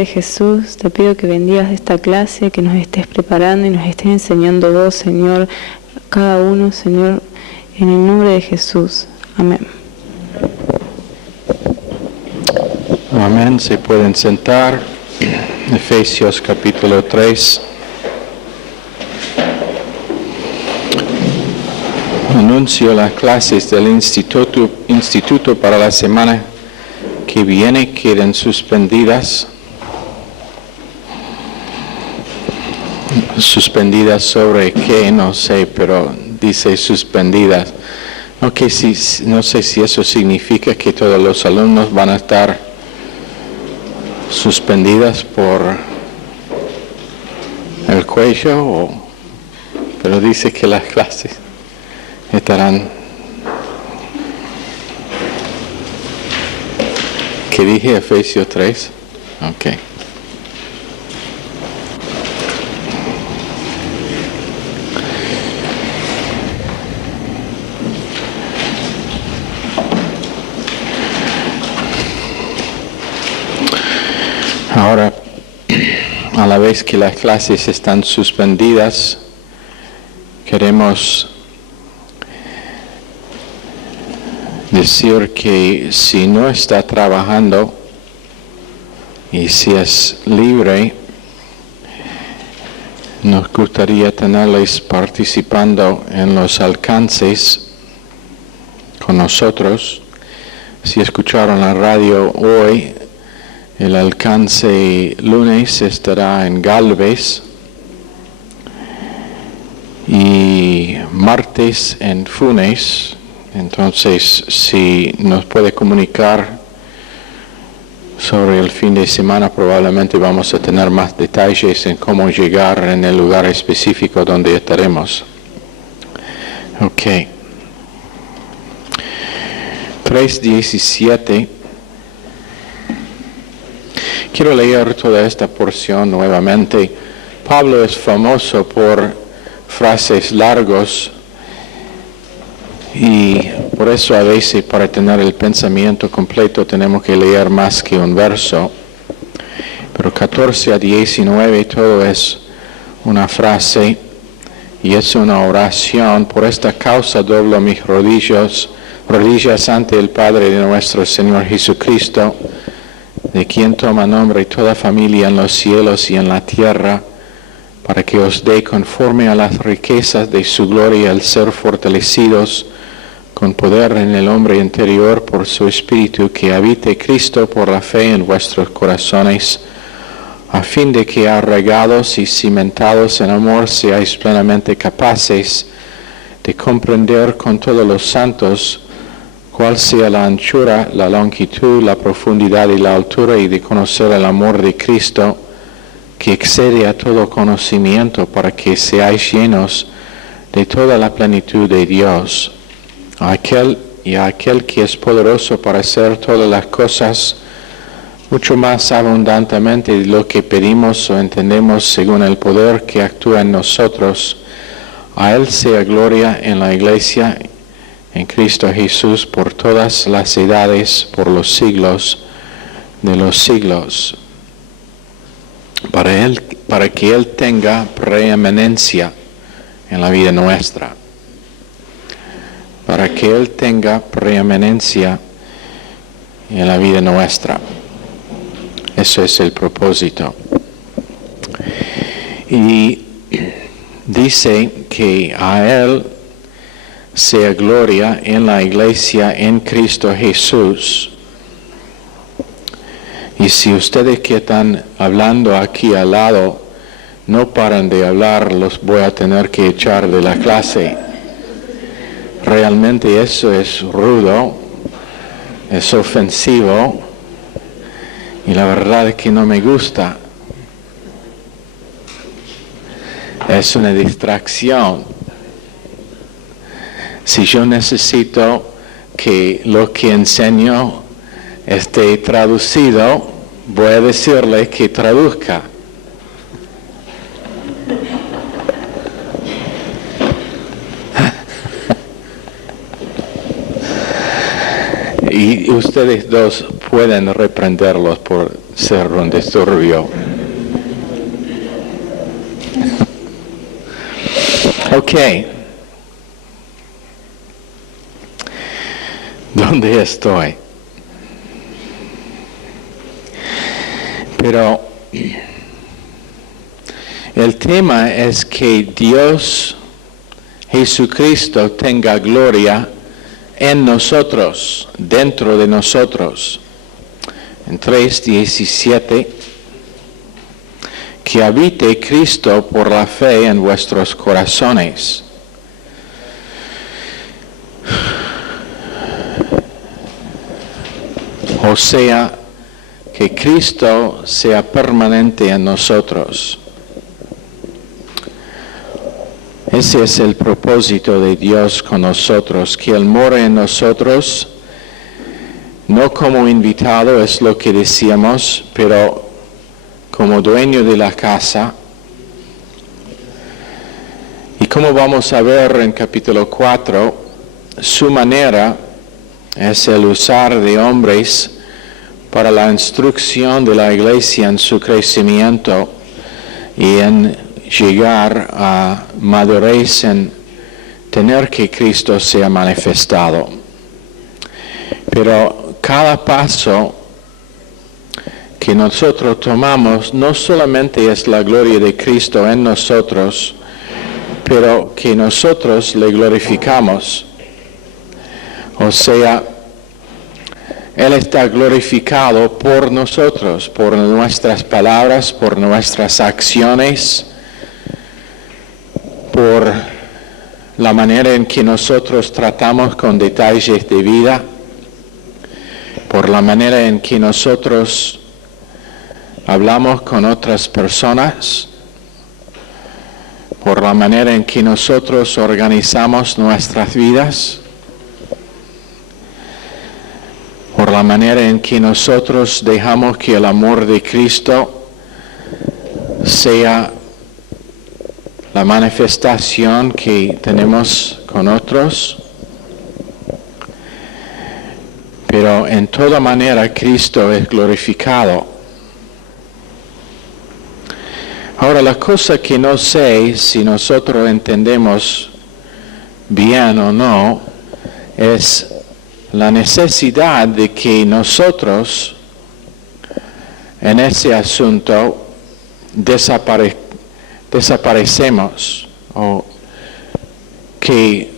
de Jesús, te pido que bendigas esta clase, que nos estés preparando y nos estés enseñando vos, Señor, cada uno, Señor, en el nombre de Jesús. Amén. Amén. Se pueden sentar. Efesios capítulo 3. Anuncio las clases del instituto para la semana que viene quedan suspendidas. Suspendidas sobre qué, no sé, pero dice suspendidas. No sé si eso significa que todos los alumnos van a estar suspendidas por el cuello, pero dice que las clases estarán. ¿Qué dije? Efesios 3. Ok. Ahora, a la vez que las clases están suspendidas, queremos decir que si no está trabajando y si es libre, nos gustaría tenerles participando en los alcances con nosotros. Si escucharon la radio hoy, el alcance lunes estará en Galvez y martes en Funes. Entonces, si nos puede comunicar sobre el fin de semana, probablemente vamos a tener más detalles en cómo llegar en el lugar específico donde estaremos. Ok. 3:17. Quiero leer toda esta porción nuevamente. Pablo es famoso por frases largos y por eso a veces para tener el pensamiento completo tenemos que leer más que un verso. Pero 14-19 todo es una frase y es una oración. Por esta causa doblo mis rodillas ante el Padre de nuestro Señor Jesucristo, de quien toma nombre toda familia en los cielos y en la tierra, para que os dé conforme a las riquezas de su gloria el ser fortalecidos con poder en el hombre interior por su Espíritu, que habite Cristo por la fe en vuestros corazones, a fin de que arraigados y cimentados en amor seáis plenamente capaces de comprender con todos los santos cuál sea la anchura, la longitud, la profundidad y la altura, y de conocer el amor de Cristo, que excede a todo conocimiento, para que seáis llenos de toda la plenitud de Dios. A aquel que es poderoso para hacer todas las cosas mucho más abundantemente de lo que pedimos o entendemos, según el poder que actúa en nosotros, a Él sea gloria en la Iglesia, en Cristo Jesús, por todas las edades, por los siglos de los siglos. Para que Él tenga preeminencia en la vida nuestra. Para que Él tenga preeminencia en la vida nuestra. Eso es el propósito. Y dice que a Él sea gloria en la Iglesia en Cristo Jesús. Y si ustedes que están hablando aquí al lado no paran de hablar, los voy a tener que echar de la clase. Realmente eso es rudo, es ofensivo, y la verdad es que no me gusta. Es una distracción. Si yo necesito que lo que enseño esté traducido, voy a decirle que traduzca. Y ustedes dos pueden reprenderlos por ser un disturbio. Ok. ¿Dónde estoy? Pero el tema es que Dios, Jesucristo, tenga gloria en nosotros, dentro de nosotros. En 3:17, que habite Cristo por la fe en vuestros corazones. O sea, que Cristo sea permanente en nosotros. Ese es el propósito de Dios con nosotros, que Él more en nosotros, no como invitado, es lo que decíamos, pero como dueño de la casa. Y como vamos a ver en capítulo 4, su manera es el usar de hombres para la instrucción de la iglesia en su crecimiento y en llegar a madurez en tener que Cristo sea manifestado. Pero cada paso que nosotros tomamos no solamente es la gloria de Cristo en nosotros, pero que nosotros le glorificamos. O sea, Él está glorificado por nosotros, por nuestras palabras, por nuestras acciones, por la manera en que nosotros tratamos con detalles de vida, por la manera en que nosotros hablamos con otras personas, por la manera en que nosotros organizamos nuestras vidas, por la manera en que nosotros dejamos que el amor de Cristo sea la manifestación que tenemos con otros. Pero en toda manera Cristo es glorificado. Ahora, la cosa que no sé si nosotros entendemos bien o no es la necesidad de que nosotros en ese asunto desaparecemos, o que,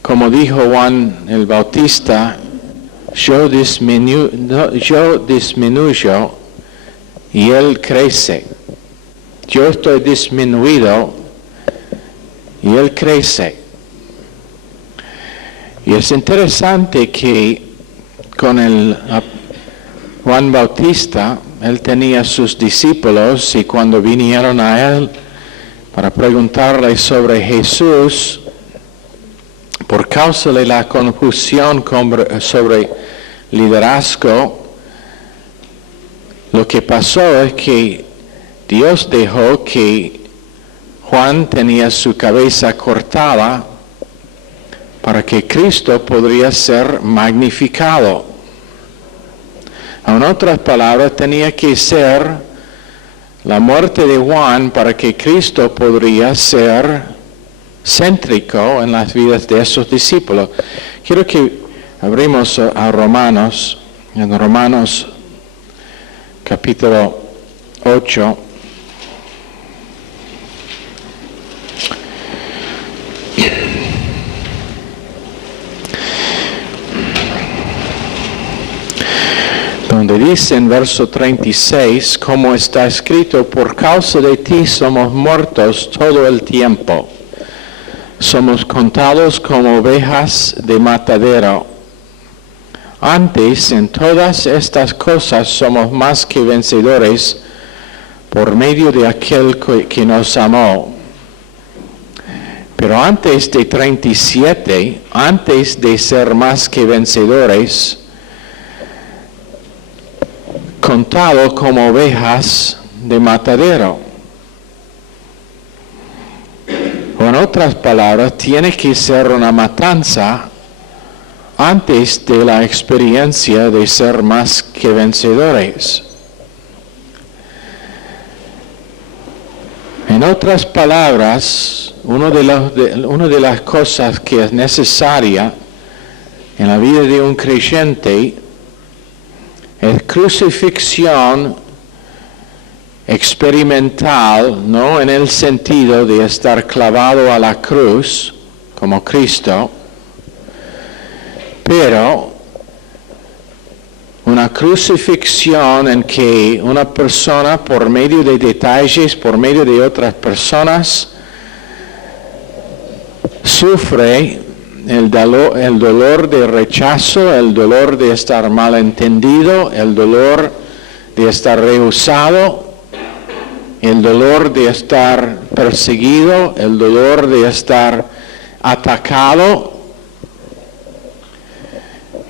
como dijo Juan el Bautista, yo disminuyo y Él crece. Yo estoy disminuido y Él crece. Y es interesante que con el Juan Bautista, él tenía sus discípulos, y cuando vinieron a él para preguntarle sobre Jesús, por causa de la confusión sobre liderazgo, lo que pasó es que Dios dejó que Juan tenía su cabeza cortada para que Cristo podría ser magnificado. En otras palabras, tenía que ser la muerte de Juan para que Cristo podría ser céntrico en las vidas de esos discípulos. Quiero que abrimos a Romanos, en Romanos capítulo 8. Donde dice en verso 36, como está escrito, por causa de ti somos muertos todo el tiempo. Somos contados como ovejas de matadero. Antes, en todas estas cosas somos más que vencedores por medio de aquel que nos amó. Pero antes de 37, antes de ser más que vencedores, contado como ovejas de matadero. O en otras palabras, tiene que ser una matanza antes de la experiencia de ser más que vencedores. otras palabras, una de las cosas que es necesaria en la vida de un creyente es crucifixión experimental, no en el sentido de estar clavado a la cruz como Cristo, pero una crucifixión en que una persona, por medio de detalles, por medio de otras personas, sufre el dolor de rechazo, el dolor de estar malentendido, el dolor de estar rehusado, el dolor de estar perseguido, el dolor de estar atacado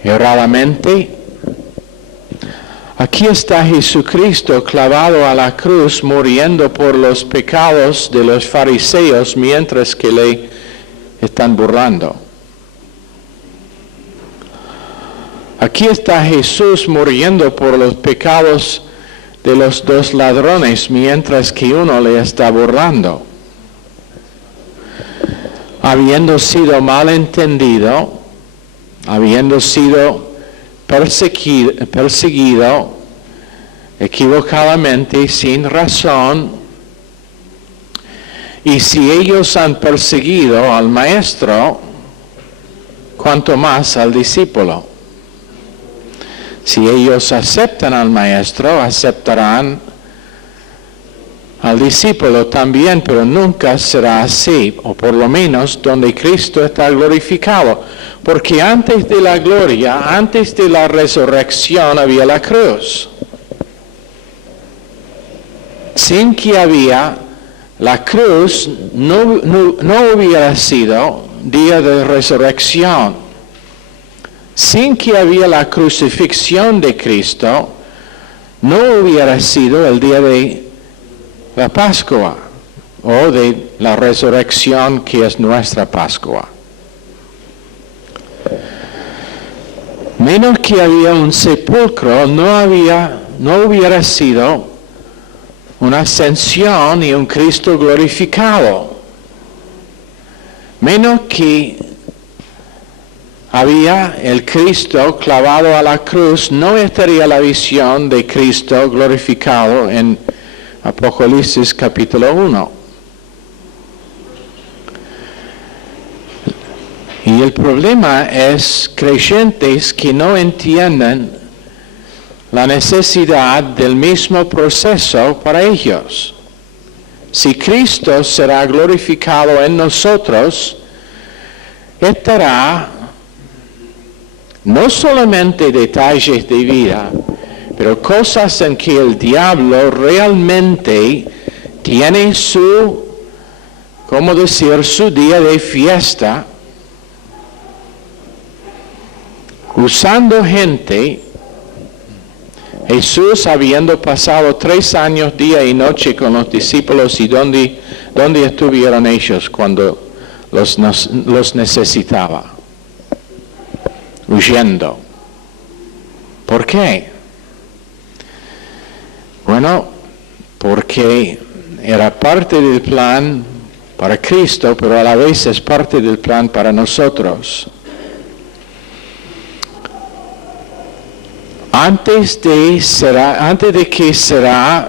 erradamente. Aquí está Jesucristo clavado a la cruz, muriendo por los pecados de los fariseos mientras que le están burlando. Aquí está Jesús muriendo por los pecados de los dos ladrones mientras que uno le está burlando. Habiendo sido malentendido, habiendo sido perseguido equivocadamente, sin razón, y si ellos han perseguido al maestro, cuanto más al discípulo. Si ellos aceptan al maestro, aceptarán al discípulo también, pero nunca será así, o por lo menos donde Cristo está glorificado. Porque antes de la gloria, antes de la resurrección, había la cruz. Sin que había la cruz, no hubiera sido día de resurrección. Sin que había la crucifixión de Cristo, no hubiera sido el día de la Pascua o de la resurrección que es nuestra Pascua. Menos que había un sepulcro, no hubiera sido una ascensión y un Cristo glorificado. Menos que había el Cristo clavado a la cruz, no estaría la visión de Cristo glorificado en Apocalipsis capítulo 1. Y el problema es creyentes que no entienden la necesidad del mismo proceso para ellos. Si Cristo será glorificado en nosotros, estará no solamente detalles de vida, pero cosas en que el diablo realmente tiene su día de fiesta, usando gente. Jesús, habiendo pasado 3 años día y noche con los discípulos, ¿y dónde estuvieron ellos cuando los necesitaba? Huyendo. ¿Por qué? Bueno, porque era parte del plan para Cristo, pero a la vez es parte del plan para nosotros. Antes de que será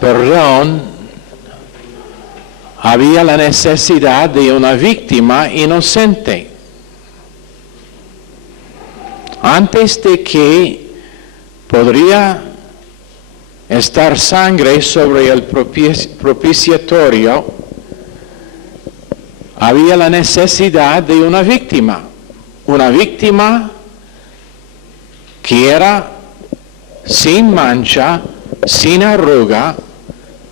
perdón, había la necesidad de una víctima inocente. Antes de que podría estar sangre sobre el propiciatorio, había la necesidad de una víctima que era sin mancha, sin arruga,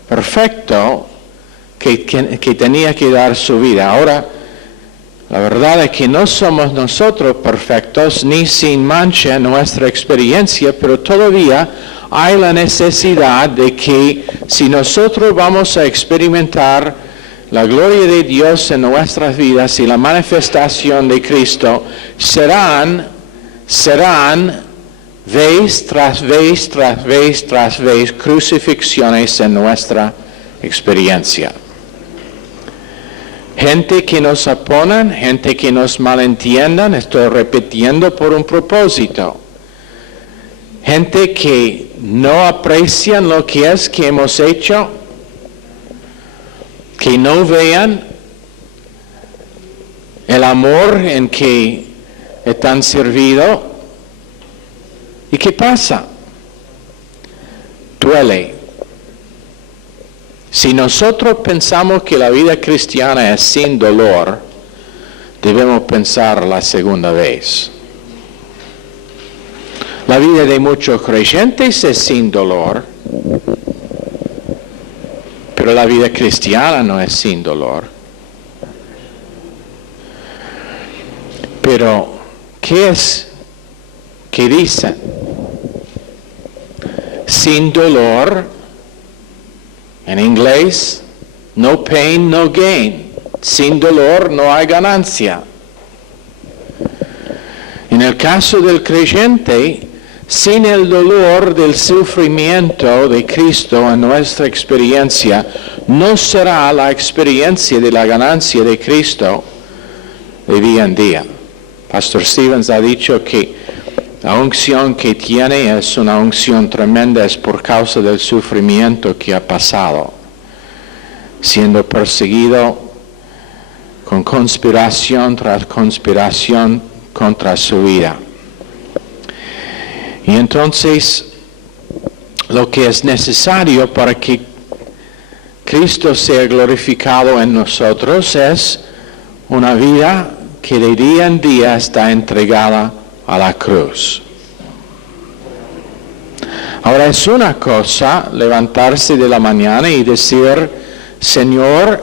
perfecto, que tenía que dar su vida. Ahora, la verdad es que no somos nosotros perfectos ni sin mancha en nuestra experiencia, pero todavía hay la necesidad de que si nosotros vamos a experimentar la gloria de Dios en nuestras vidas y la manifestación de Cristo, serán vez tras vez tras vez tras vez crucifixiones en nuestra experiencia. Gente que nos oponen, gente que nos malentiendan, estoy repitiendo por un propósito. Gente que no aprecian lo que es que hemos hecho, que no vean el amor en que están servidos. ¿Y qué pasa? Duele. Si nosotros pensamos que la vida cristiana es sin dolor, debemos pensar la segunda vez. La vida de muchos creyentes es sin dolor, pero la vida cristiana no es sin dolor. Pero, ¿qué es que dicen? Sin dolor. En inglés, no pain, no gain. Sin dolor no hay ganancia. En el caso del creyente, sin el dolor del sufrimiento de Cristo en nuestra experiencia, no será la experiencia de la ganancia de Cristo de día en día. Pastor Stevens ha dicho que la unción que tiene es una unción tremenda, es por causa del sufrimiento que ha pasado, siendo perseguido con conspiración tras conspiración contra su vida. Y entonces, lo que es necesario para que Cristo sea glorificado en nosotros es una vida que de día en día está entregada a la cruz. Ahora es una cosa levantarse de la mañana y decir, Señor,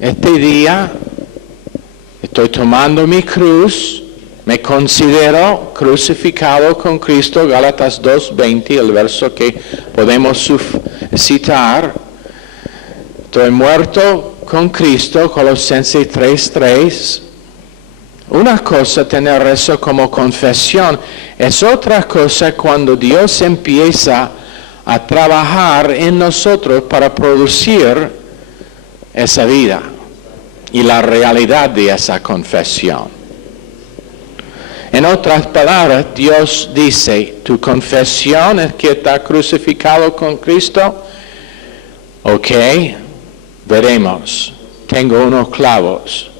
este día estoy tomando mi cruz, me considero crucificado con Cristo, Gálatas 2:20, el verso que podemos citar. Estoy muerto con Cristo, Colosenses 3:3. Una cosa tener eso como confesión, es otra cosa cuando Dios empieza a trabajar en nosotros para producir esa vida y la realidad de esa confesión. En otras palabras, Dios dice, tu confesión es que está crucificado con Cristo. Ok, veremos. Tengo unos clavos.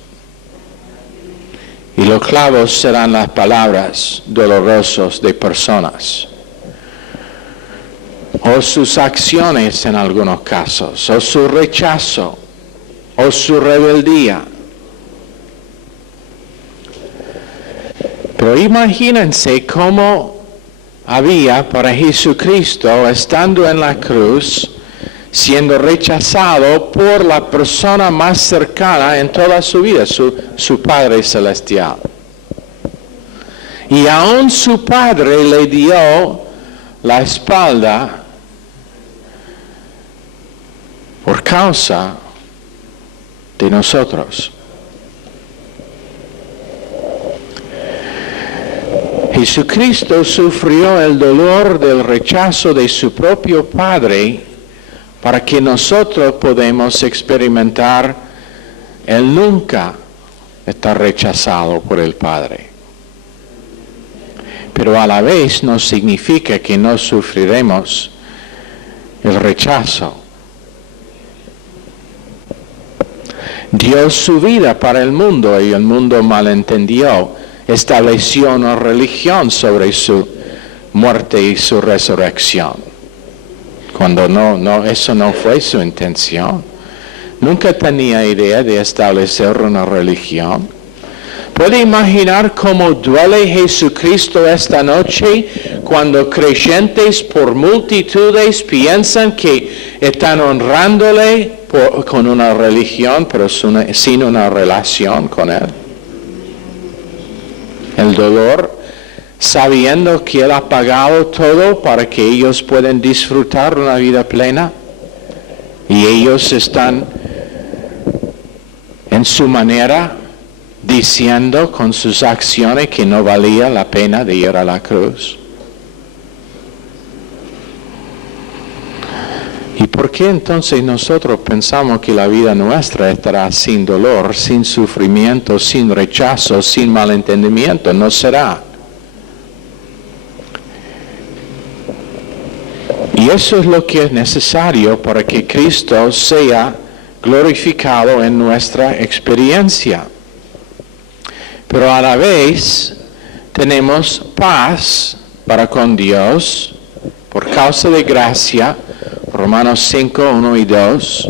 Y los clavos serán las palabras dolorosas de personas, o sus acciones en algunos casos, o su rechazo, o su rebeldía. Pero imagínense cómo había para Jesucristo, estando en la cruz, siendo rechazado por la persona más cercana en toda su vida, su Padre Celestial. Y aún su Padre le dio la espalda por causa de nosotros. Jesucristo sufrió el dolor del rechazo de su propio Padre para que nosotros podamos experimentar el nunca estar rechazado por el Padre. Pero a la vez no significa que no sufriremos el rechazo. Dio su vida para el mundo y el mundo malentendió. Estableció una religión sobre su muerte y su resurrección. Cuando eso no fue su intención. Nunca tenía idea de establecer una religión. ¿Puede imaginar cómo duele Jesucristo esta noche cuando creyentes por multitudes piensan que están honrándole con una religión, pero sin una relación con Él? El dolor, sabiendo que Él ha pagado todo para que ellos puedan disfrutar una vida plena, y ellos están en su manera diciendo con sus acciones que no valía la pena de ir a la cruz. Y por ¿por qué entonces nosotros pensamos que la vida nuestra estará sin dolor, sin sufrimiento, sin rechazo, sin malentendimiento? No será. Y eso es lo que es necesario para que Cristo sea glorificado en nuestra experiencia. Pero a la vez tenemos paz para con Dios por causa de gracia, Romanos 5, 1 y 2.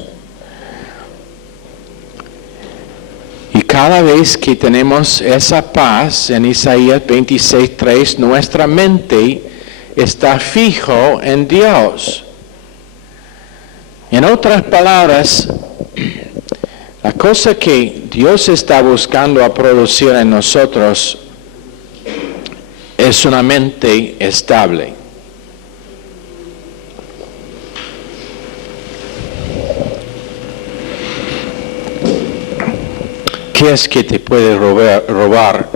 Y cada vez que tenemos esa paz en Isaías 26, 3, nuestra mente está fijo en Dios. En otras palabras, la cosa que Dios está buscando a producir en nosotros es una mente estable. ¿Qué es que te puede robar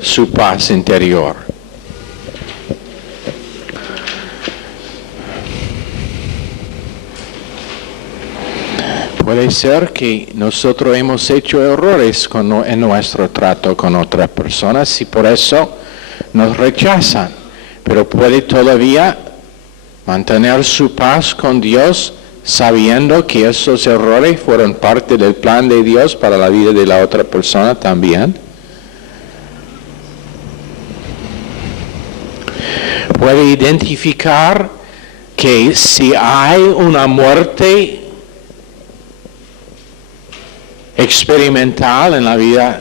su paz interior? Puede ser que nosotros hemos hecho errores en nuestro trato con otras personas y por eso nos rechazan, pero puede todavía mantener su paz con Dios sabiendo que esos errores fueron parte del plan de Dios para la vida de la otra persona también. Puede identificar que si hay una muerte experimental en la vida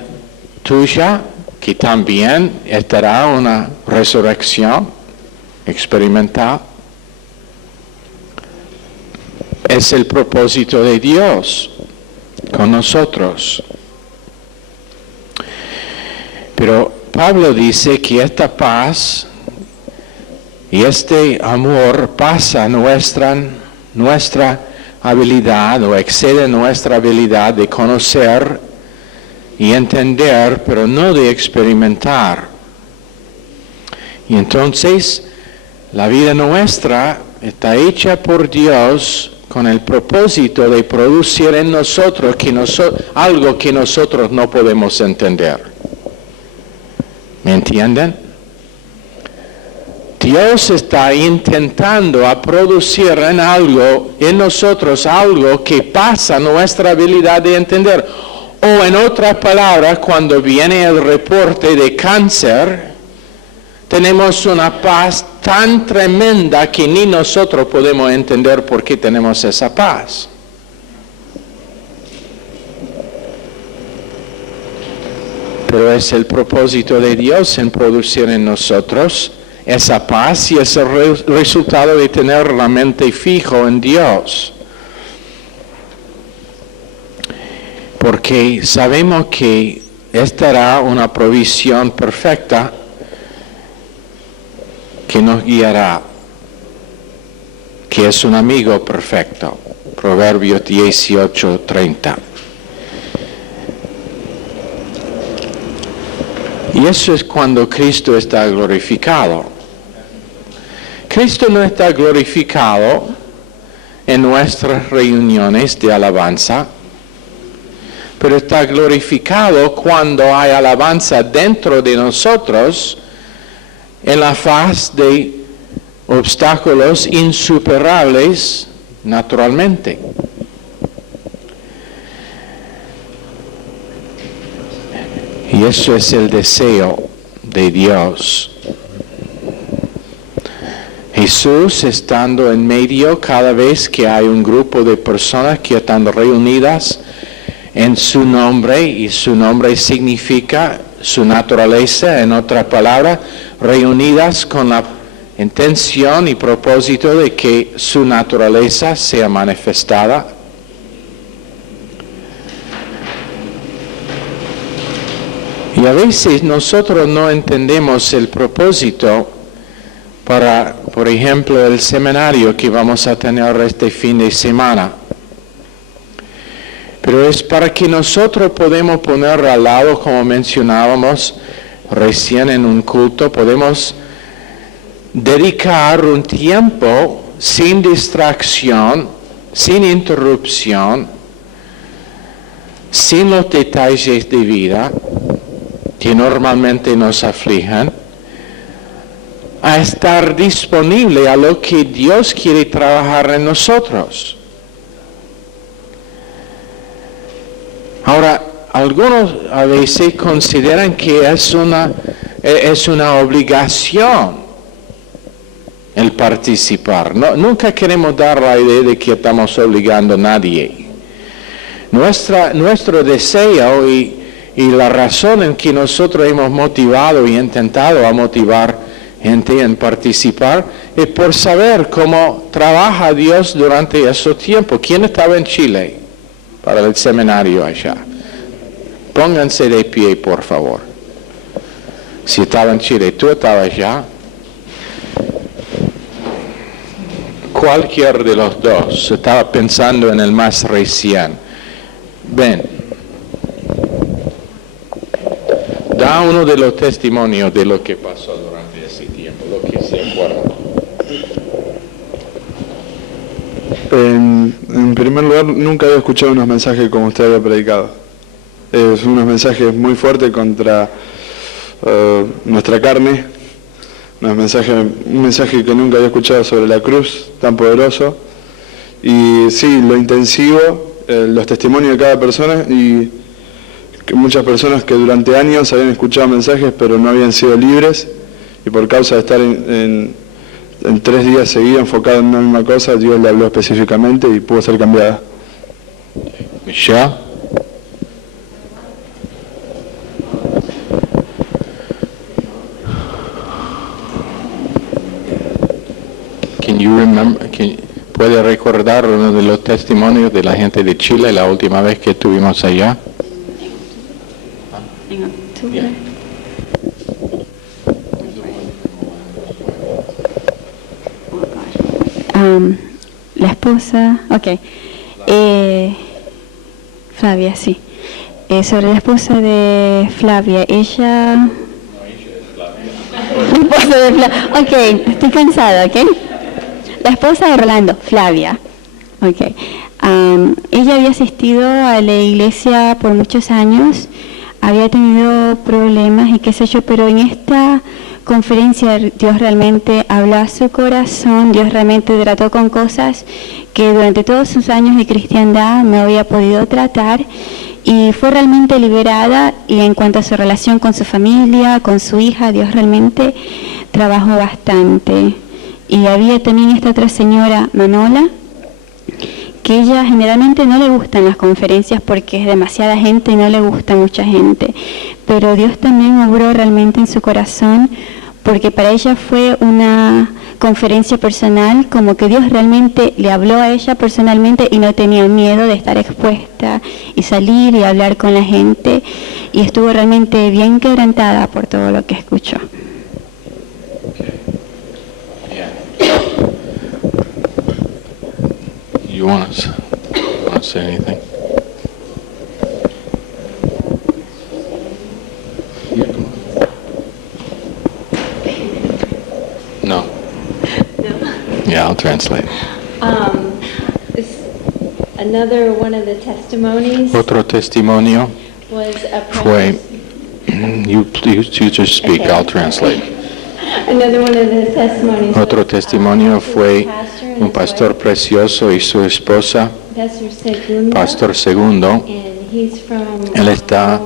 tuya, que también estará una resurrección experimental. Es el propósito de Dios con nosotros. Pero Pablo dice que esta paz y este amor pasa nuestra habilidad o excede nuestra habilidad de conocer y entender, pero no de experimentar. Y entonces la vida nuestra está hecha por Dios con el propósito de producir en nosotros algo que nosotros no podemos entender. ¿Me entienden? Dios está intentando a producir en nosotros algo que pasa nuestra habilidad de entender. O en otras palabras, cuando viene el reporte de cáncer, tenemos una paz tan tremenda que ni nosotros podemos entender por qué tenemos esa paz. Pero es el propósito de Dios en producir en nosotros esa paz y es el resultado de tener la mente fijo en Dios. Porque sabemos que estará una provisión perfecta que nos guiará, que es un amigo perfecto. Proverbios 18:30. Y eso es cuando Cristo está glorificado. Cristo no está glorificado en nuestras reuniones de alabanza, pero está glorificado cuando hay alabanza dentro de nosotros en la faz de obstáculos insuperables naturalmente. Y eso es el deseo de Dios. Jesús estando en medio cada vez que hay un grupo de personas que están reunidas en su nombre, y su nombre significa su naturaleza, en otras palabras, reunidas con la intención y propósito de que su naturaleza sea manifestada. Y a veces nosotros no entendemos el propósito para, por ejemplo, el seminario que vamos a tener este fin de semana. Pero es para que nosotros podemos poner al lado, como mencionábamos recién en un culto, podemos dedicar un tiempo sin distracción, sin interrupción, sin los detalles de vida que normalmente nos afligen, a estar disponible a lo que Dios quiere trabajar en nosotros. Ahora, algunos a veces consideran que es una obligación el participar. Nunca queremos dar la idea de que estamos obligando a nadie. Nuestro deseo y la razón en que nosotros hemos motivado y intentado a motivar gente en participar es por saber cómo trabaja Dios durante esos tiempos. ¿Quién estaba en Chile para el seminario allá? Pónganse de pie, por favor. Si estaba en Chile, tú estabas allá. Cualquier de los dos estaba pensando en el más recién. Ven. Da uno de los testimonios de lo que pasó durante ese tiempo, lo que se acuerda. En primer lugar, nunca había escuchado unos mensajes como usted había predicado. Unos mensajes muy fuertes contra nuestra carne. Un mensaje que nunca había escuchado sobre la cruz, tan poderoso. Y sí, lo intensivo, los testimonios de cada persona y que muchas personas que durante años habían escuchado mensajes pero no habían sido libres y por causa de estar en 3 días seguidos enfocado en una misma cosa, Dios le habló específicamente y pudo ser cambiada. Michelle. ¿Puede recordar uno de los testimonios de la gente de Chile la última vez que estuvimos allá? En octubre. La esposa, Flavia, sí. Sobre la esposa de Flavia, ella... La esposa de Flavia, ok, estoy cansada, ok. La esposa de Rolando, Flavia, ok. Ella había asistido a la iglesia por muchos años, había tenido problemas y qué sé yo, pero en esta conferencia Dios realmente habló a su corazón, Dios realmente trató con cosas que durante todos sus años de cristiandad no había podido tratar y fue realmente liberada. Y en cuanto a su relación con su familia, con su hija, Dios realmente trabajó bastante. Y había también esta otra señora, Manola, que ella generalmente no le gustan las conferencias porque es demasiada gente y no le gusta mucha gente, pero Dios también obró realmente en su corazón porque para ella fue una conferencia personal, como que Dios realmente le habló a ella personalmente y no tenía miedo de estar expuesta y salir y hablar con la gente, y estuvo realmente bien quebrantada por todo lo que escuchó. You want to say anything? No. Yeah, I'll translate. Another one of the testimonies Otro testimonio was a fue, you just speak, Okay. I'll translate. Another one of the testimonies Otro was, testimonio fue pastor and un his pastor wife, precioso y su esposa, Pastor Segunda, Pastor Segundo, and he's from Él está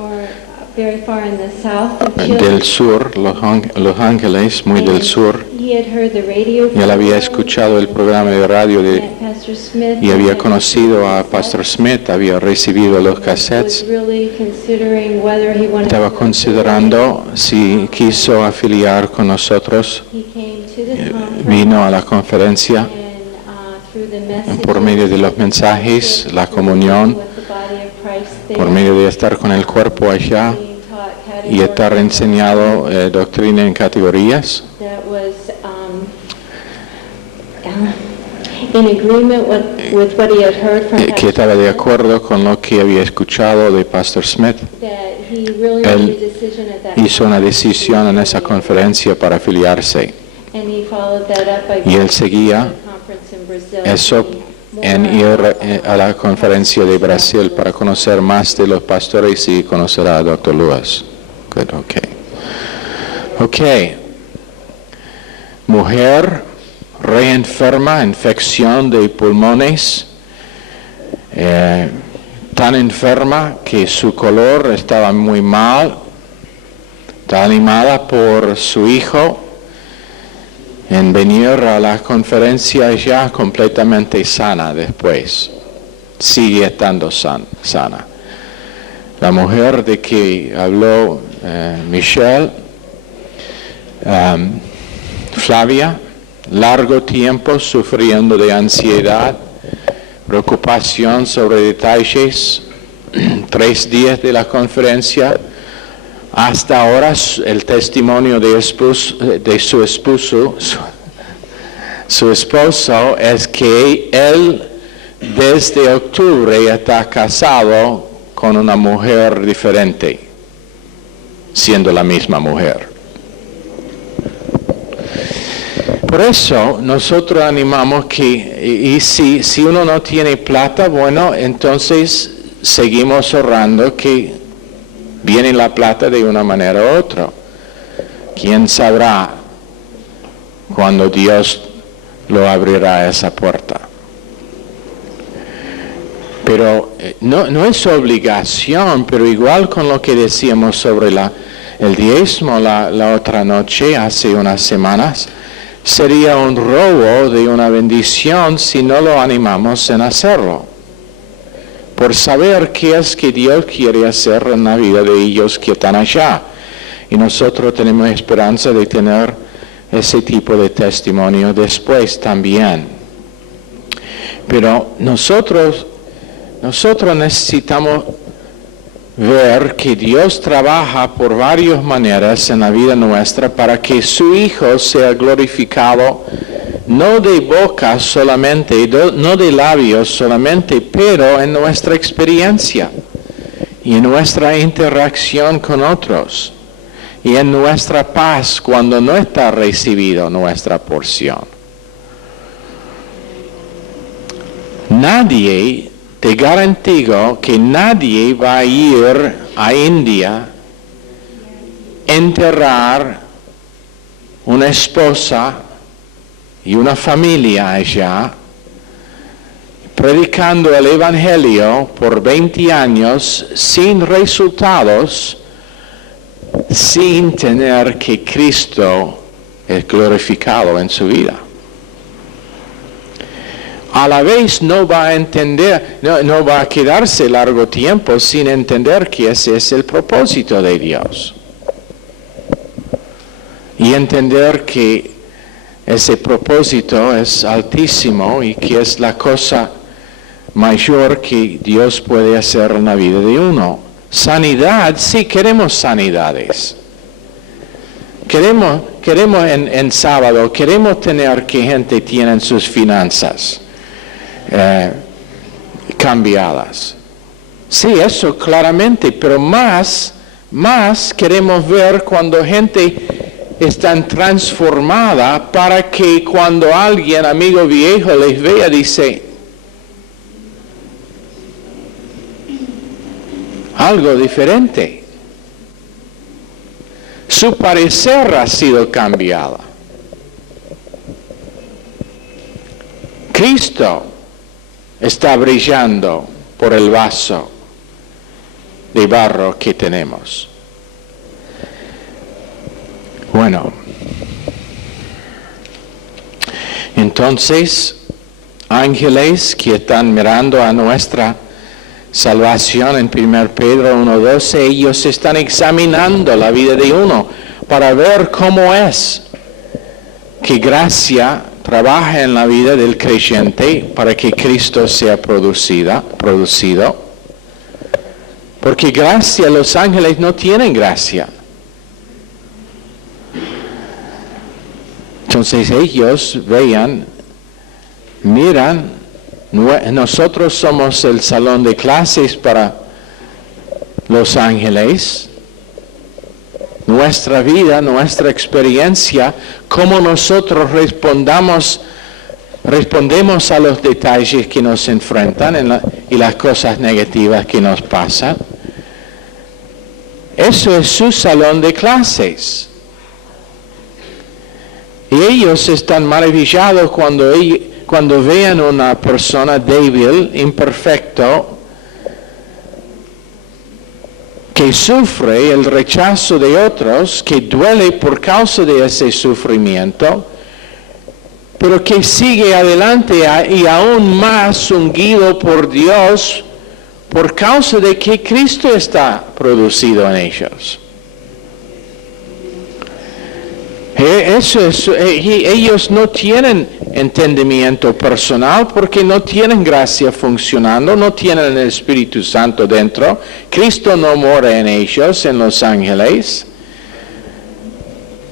very far in the south of Chile. del sur, Los Ángeles, muy del And sur, he had heard the radio y él había program, escuchado el programa de radio met Pastor Smith, y había and conocido a Pastor Smith, había recibido los cassettes, was really considering whether he wanted estaba to considerando si quiso afiliar con nosotros. He came to the conference, Vino a la conferencia and through the messages, por medio de los mensajes, la comunión, with the body of Christ there, por medio de estar con el cuerpo allá being taught y estar categories enseñado doctrina en categorías. that was in agreement with what he had heard from Que Pastor estaba de Smith, acuerdo con lo que había escuchado de Pastor Smith. that he really Él made a decision at that hizo una time. decisión en esa conferencia para afiliarse And he followed that up by y él going to seguía the conferences Brazil. Eso en ir a la conferencia de Brasil para conocer más de los pastores y conocer a Dr. Lewis. Good, ok. Mujer reenferma, infección de pulmones, tan enferma que su color estaba muy mal, está animada por su hijo en venir a la conferencia ya completamente sana después, sigue estando sana. La mujer de que habló Michelle, Flavia, largo tiempo sufriendo de ansiedad, preocupación sobre detalles, 3 días de la conferencia. Hasta ahora el testimonio de su esposo es que él desde octubre está casado con una mujer diferente, siendo la misma mujer. Por eso nosotros animamos que, y si uno no tiene plata, bueno, entonces seguimos orando que viene la plata de una manera u otra. ¿Quién sabrá cuando Dios lo abrirá esa puerta? Pero no es obligación, pero igual con lo que decíamos sobre el diezmo la otra noche, hace unas semanas, sería un robo de una bendición si no lo animamos en hacerlo. Por saber qué es que Dios quiere hacer en la vida de ellos que están allá. Y nosotros tenemos esperanza de tener ese tipo de testimonio después también. Pero nosotros necesitamos ver que Dios trabaja por varias maneras en la vida nuestra para que su Hijo sea glorificado, no de boca solamente, no de labios solamente, pero en nuestra experiencia y en nuestra interacción con otros y en nuestra paz cuando no está recibido nuestra porción. Te garantizo que nadie va a ir a India, enterrar una esposa y una familia allá, predicando el Evangelio por 20 años sin resultados, sin tener que Cristo es glorificado en su vida. A la vez no va a entender, no va a quedarse largo tiempo sin entender que ese es el propósito de Dios. Y entender que ese propósito es altísimo y que es la cosa mayor que Dios puede hacer en la vida de uno. Sanidad, sí, queremos sanidades. Queremos en sábado, queremos tener que gente tiene sus finanzas cambiadas. Sí, eso claramente, pero más queremos ver cuando gente está transformada para que cuando alguien, amigo viejo, les vea, dice, algo diferente. Su parecer ha sido cambiado. Cristo está brillando por el vaso de barro que tenemos. Bueno, entonces, ángeles que están mirando a nuestra salvación en 1 Pedro 1:12, ellos están examinando la vida de uno para ver cómo es que gracia trabaja en la vida del creyente para que Cristo sea producido. Porque gracia, los ángeles no tienen gracia. Entonces ellos miran, nosotros somos el salón de clases para los ángeles. Nuestra vida, nuestra experiencia, cómo nosotros respondamos respondemos a los detalles que nos enfrentan y las cosas negativas que nos pasan. Eso es su salón de clases. Y ellos están maravillados cuando vean una persona débil, imperfecto, que sufre el rechazo de otros, que duele por causa de ese sufrimiento, pero que sigue adelante y aún más ungido por Dios por causa de que Cristo está producido en ellos. Ellos no tienen entendimiento personal porque no tienen gracia funcionando, no tienen el Espíritu Santo dentro. Cristo no mora en ellos, en los ángeles.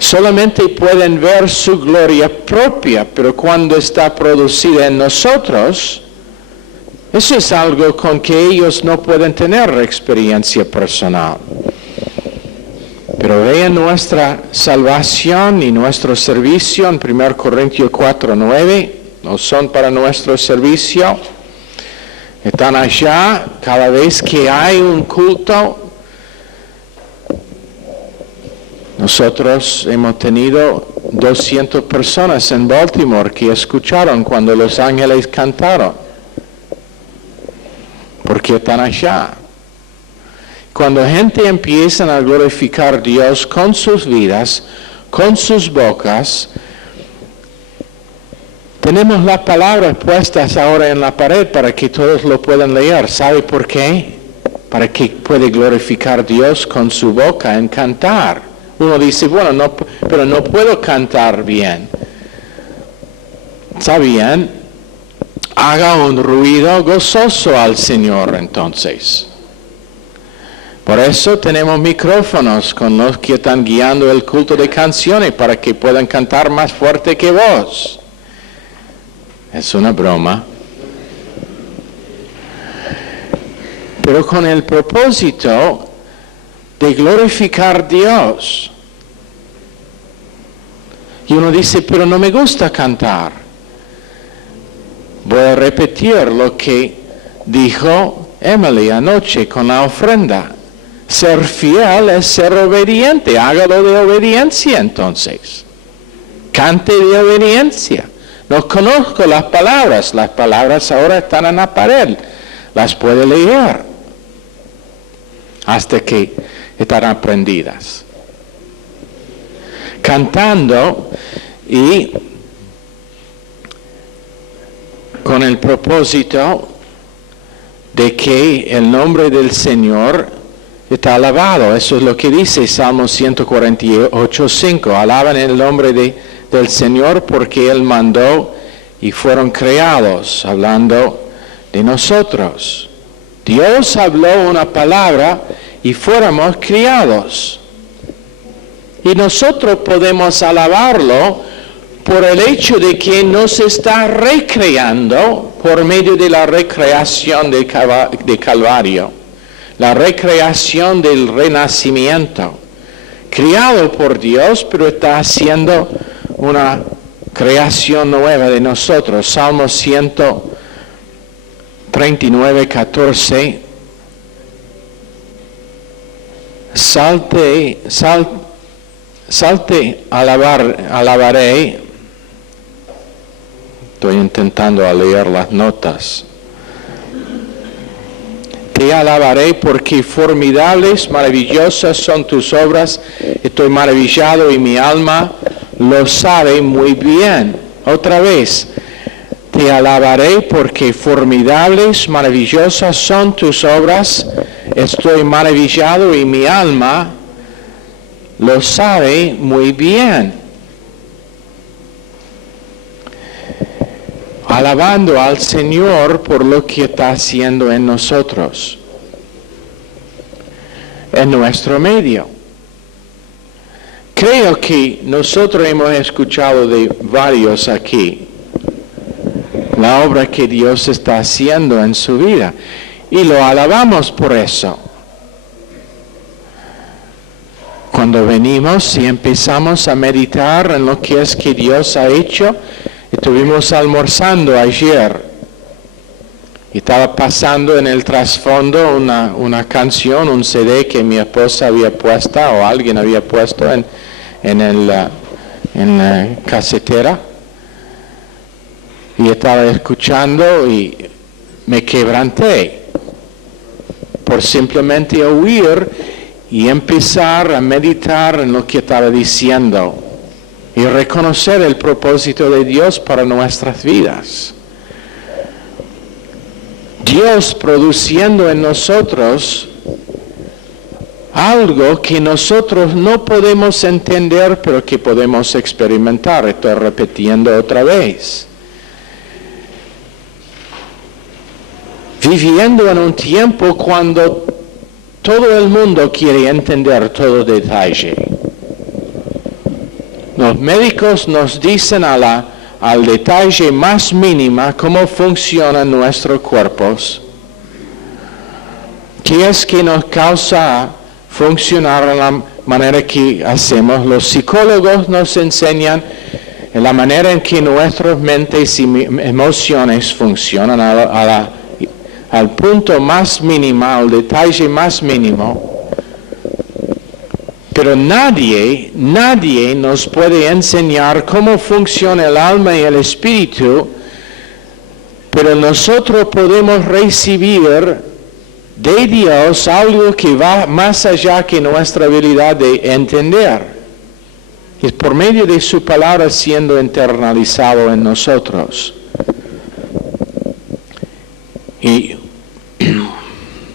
Solamente pueden ver su gloria propia, pero cuando está producida en nosotros, eso es algo con que ellos no pueden tener experiencia personal. Pero vean nuestra salvación y nuestro servicio en 1 Corintios 4:9, no son para nuestro servicio, están allá cada vez que hay un culto. Nosotros hemos tenido 200 personas en Baltimore que escucharon cuando los ángeles cantaron, porque están allá. Cuando gente empieza a glorificar a Dios con sus vidas, con sus bocas, tenemos las palabras puestas ahora en la pared para que todos lo puedan leer. ¿Sabe por qué? Para que pueda glorificar a Dios con su boca en cantar. Uno dice, bueno, pero no puedo cantar bien. ¿Está bien? Haga un ruido gozoso al Señor entonces. Por eso tenemos micrófonos con los que están guiando el culto de canciones para que puedan cantar más fuerte que vos. Es una broma. Pero con el propósito de glorificar a Dios. Y uno dice, pero no me gusta cantar. Voy a repetir lo que dijo Emily anoche con la ofrenda. Ser fiel es ser obediente. Hágalo de obediencia entonces. Cante de obediencia. No conozco las palabras. Las palabras ahora están en la pared. Las puede leer. Hasta que están aprendidas. Cantando y con el propósito de que el nombre del Señor está alabado. Eso es lo que dice Salmo 148:5. Alaban el nombre del Señor porque Él mandó y fueron creados, hablando de nosotros. Dios habló una palabra y fuéramos criados. Y nosotros podemos alabarlo por el hecho de que nos está recreando por medio de la recreación de Calvario. La recreación del renacimiento. Criado por Dios, pero está haciendo una creación nueva de nosotros. Salmo 139:14. Salte, alabaré. Estoy intentando leer las notas. Te alabaré porque formidables, maravillosas son tus obras. Estoy maravillado y mi alma lo sabe muy bien. Otra vez. Te alabaré porque formidables, maravillosas son tus obras. Estoy maravillado y mi alma lo sabe muy bien. Alabando al Señor por lo que está haciendo en nosotros, en nuestro medio. Creo que nosotros hemos escuchado de varios aquí la obra que Dios está haciendo en su vida y lo alabamos por eso. Cuando venimos y empezamos a meditar en lo que es que Dios ha hecho Estuvimos almorzando ayer y estaba pasando en el trasfondo una canción, un CD que mi esposa había puesto o alguien había puesto en la casetera. Y estaba escuchando y me quebranté por simplemente oír y empezar a meditar en lo que estaba diciendo y reconocer el propósito de Dios para nuestras vidas. Dios produciendo en nosotros algo que nosotros no podemos entender, pero que podemos experimentar. Estoy repitiendo otra vez. Viviendo en un tiempo cuando todo el mundo quiere entender todo detalle. Los médicos nos dicen al detalle más mínima cómo funcionan nuestros cuerpos. ¿Qué es que nos causa funcionar de la manera que hacemos? Los psicólogos nos enseñan la manera en que nuestras mentes y emociones funcionan al punto más mínimo, al detalle más mínimo. Pero nadie nos puede enseñar cómo funciona el alma y el espíritu, pero nosotros podemos recibir de Dios algo que va más allá que nuestra habilidad de entender. Es por medio de su palabra siendo internalizado en nosotros. Y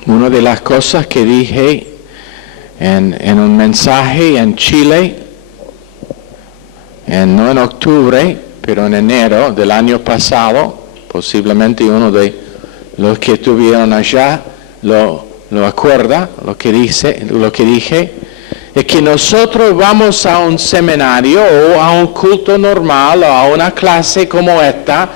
una de las cosas que dije en un mensaje en Chile, no en octubre, pero en enero del año pasado, posiblemente uno de los que estuvieron allá lo acuerda, lo que dije, es que nosotros vamos a un seminario o a un culto normal o a una clase como esta,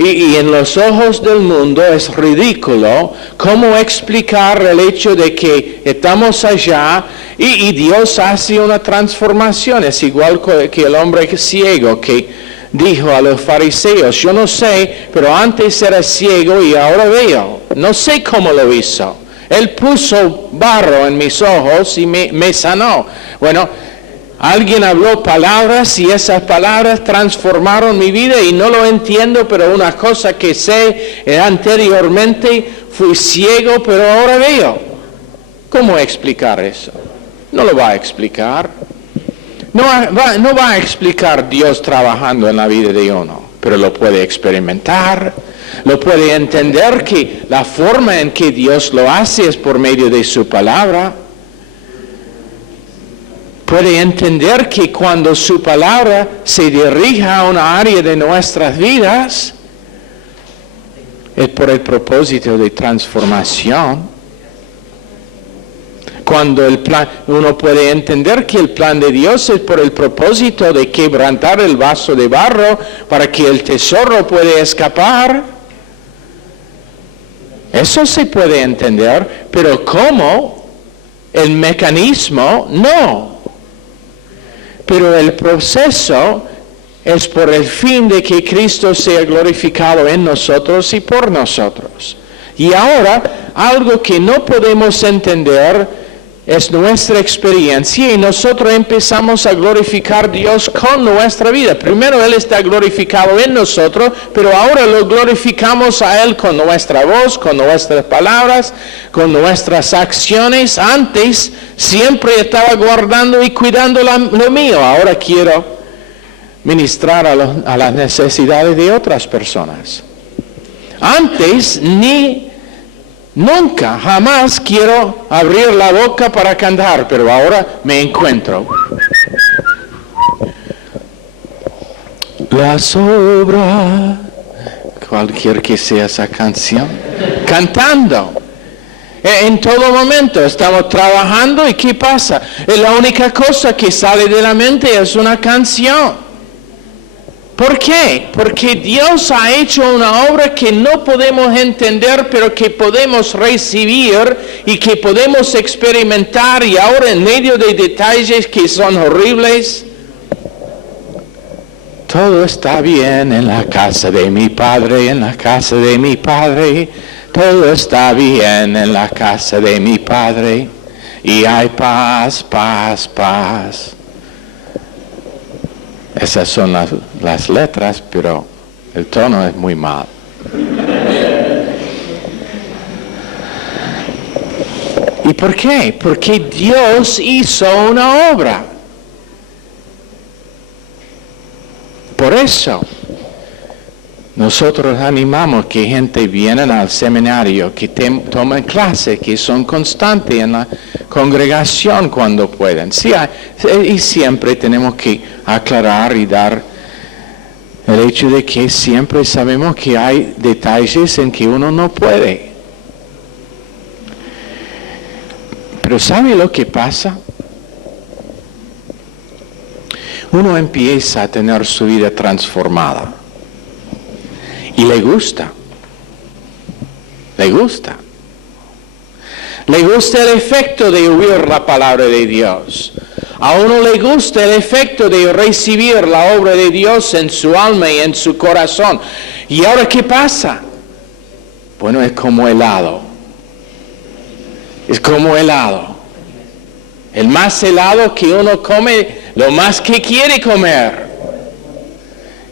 y en los ojos del mundo es ridículo cómo explicar el hecho de que estamos allá y Dios hace una transformación. Es igual que el hombre ciego que dijo a los fariseos, yo no sé, pero antes era ciego y ahora veo. No sé cómo lo hizo. Él puso barro en mis ojos y me sanó. Bueno, alguien habló palabras y esas palabras transformaron mi vida y no lo entiendo, pero una cosa que sé, anteriormente fui ciego, pero ahora veo. ¿Cómo explicar eso? No lo va a explicar. No va a explicar Dios trabajando en la vida de uno, pero lo puede experimentar. Lo puede entender que la forma en que Dios lo hace es por medio de su palabra. Puede entender que cuando su palabra se dirija a una área de nuestras vidas, es por el propósito de transformación. Cuando uno puede entender que el plan de Dios es por el propósito de quebrantar el vaso de barro para que el tesoro pueda escapar. Eso se puede entender, pero ¿cómo? El mecanismo, no. Pero el proceso es por el fin de que Cristo sea glorificado en nosotros y por nosotros. Y ahora, algo que no podemos entender es nuestra experiencia y nosotros empezamos a glorificar a Dios con nuestra vida. Primero Él está glorificado en nosotros, pero ahora lo glorificamos a Él con nuestra voz, con nuestras palabras, con nuestras acciones. Antes siempre estaba guardando y cuidando lo mío. Ahora quiero ministrar a las necesidades de otras personas. Antes nunca, jamás quiero abrir la boca para cantar, pero ahora me encuentro. La sobra, cualquier que sea esa canción, cantando. En todo momento estamos trabajando y ¿qué pasa? La única cosa que sale de la mente es una canción. ¿Por qué? Porque Dios ha hecho una obra que no podemos entender, pero que podemos recibir y que podemos experimentar, y ahora en medio de detalles que son horribles, Todo está bien en la casa de mi padre, en la casa de mi padre. Todo está bien en la casa de mi padre. Y hay paz, paz, paz. Esas son las letras, pero el tono es muy mal. ¿Y por qué? Porque Dios hizo una obra. Por eso, nosotros animamos que gente viene al seminario, que tomen clases, que son constantes en la congregación cuando pueden. Sí, y siempre tenemos que aclarar y dar el hecho de que siempre sabemos que hay detalles en que uno no puede. Pero ¿sabe lo que pasa? Uno empieza a tener su vida transformada. Y le gusta. Le gusta. Le gusta el efecto de oír la palabra de Dios. A uno le gusta el efecto de recibir la obra de Dios en su alma y en su corazón. ¿Y ahora qué pasa? Bueno, es como helado. Es como helado. El más helado que uno come, lo más que quiere comer.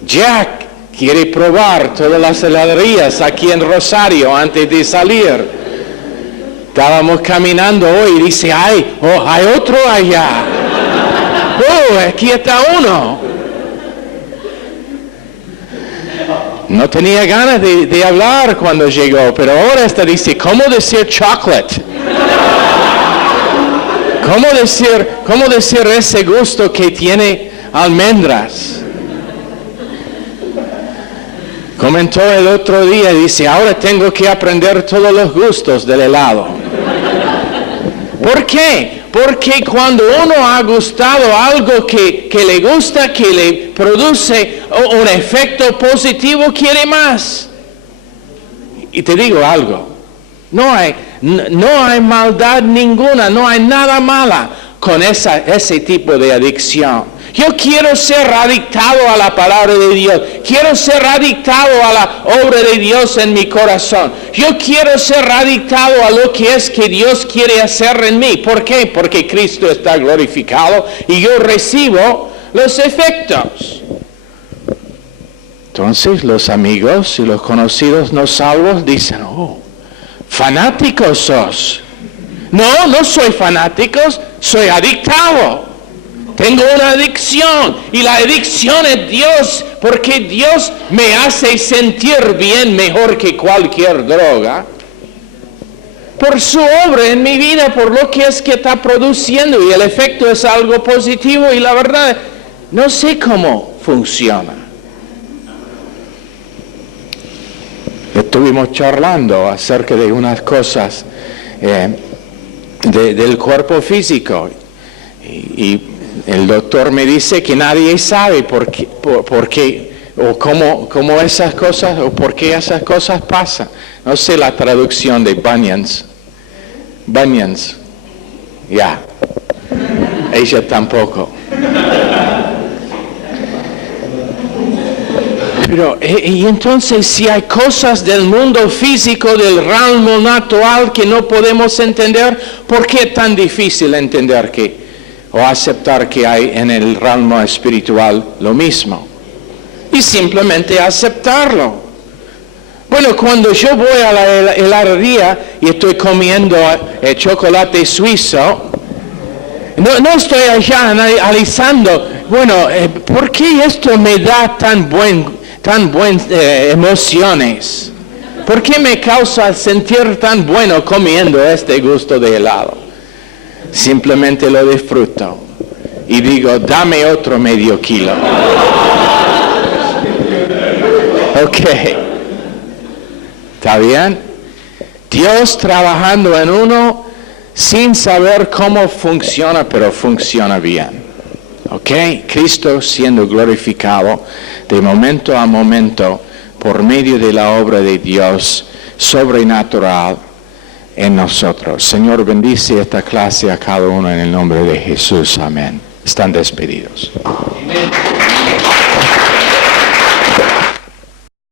Jack quiere probar todas las heladerías aquí en Rosario antes de salir. Estábamos caminando hoy y dice, hay otro allá. Aquí está uno. No tenía ganas de hablar cuando llegó, pero ahora dice, ¿cómo decir chocolate? ¿Cómo decir ese gusto que tiene almendras? Comentó el otro día y dice, ahora tengo que aprender todos los gustos del helado. ¿Por qué? Porque cuando uno ha gustado algo que le gusta, que le produce un efecto positivo, quiere más. Y te digo algo, no hay maldad ninguna, no hay nada mala con ese tipo de adicción. Yo quiero ser adictado a la palabra de Dios. Quiero ser adictado a la obra de Dios en mi corazón. Yo quiero ser adictado a lo que es que Dios quiere hacer en mí. ¿Por qué? Porque Cristo está glorificado y yo recibo los efectos. Entonces los amigos y los conocidos no salvos dicen, fanáticos sos. No soy fanático, soy adictado. Tengo una adicción y la adicción es Dios, porque Dios me hace sentir bien mejor que cualquier droga. Por su obra en mi vida, por lo que es que está produciendo, y el efecto es algo positivo, y la verdad, no sé cómo funciona. Estuvimos charlando acerca de unas cosas del cuerpo físico, y el doctor me dice que nadie sabe por qué o cómo esas cosas, o por qué esas cosas pasan. No sé la traducción de Bunyan's. Ya. Ella tampoco. Pero, y entonces, si hay cosas del mundo físico, del realmo natural que no podemos entender, ¿por qué es tan difícil entender o aceptar que hay en el realmo espiritual lo mismo? Y simplemente aceptarlo. Bueno, cuando yo voy a la heladería y estoy comiendo chocolate suizo, no estoy allá analizando, bueno, ¿por qué esto me da tan buenas emociones? ¿Por qué me causa sentir tan bueno comiendo este gusto de helado? Simplemente lo disfruto y digo, dame otro medio kilo. Ok, ¿está bien? Dios trabajando en uno sin saber cómo funciona, pero funciona bien. Ok, Cristo siendo glorificado de momento a momento por medio de la obra de Dios sobrenatural en nosotros. Señor, bendice esta clase a cada uno en el nombre de Jesús. Amén. Están despedidos. Amén.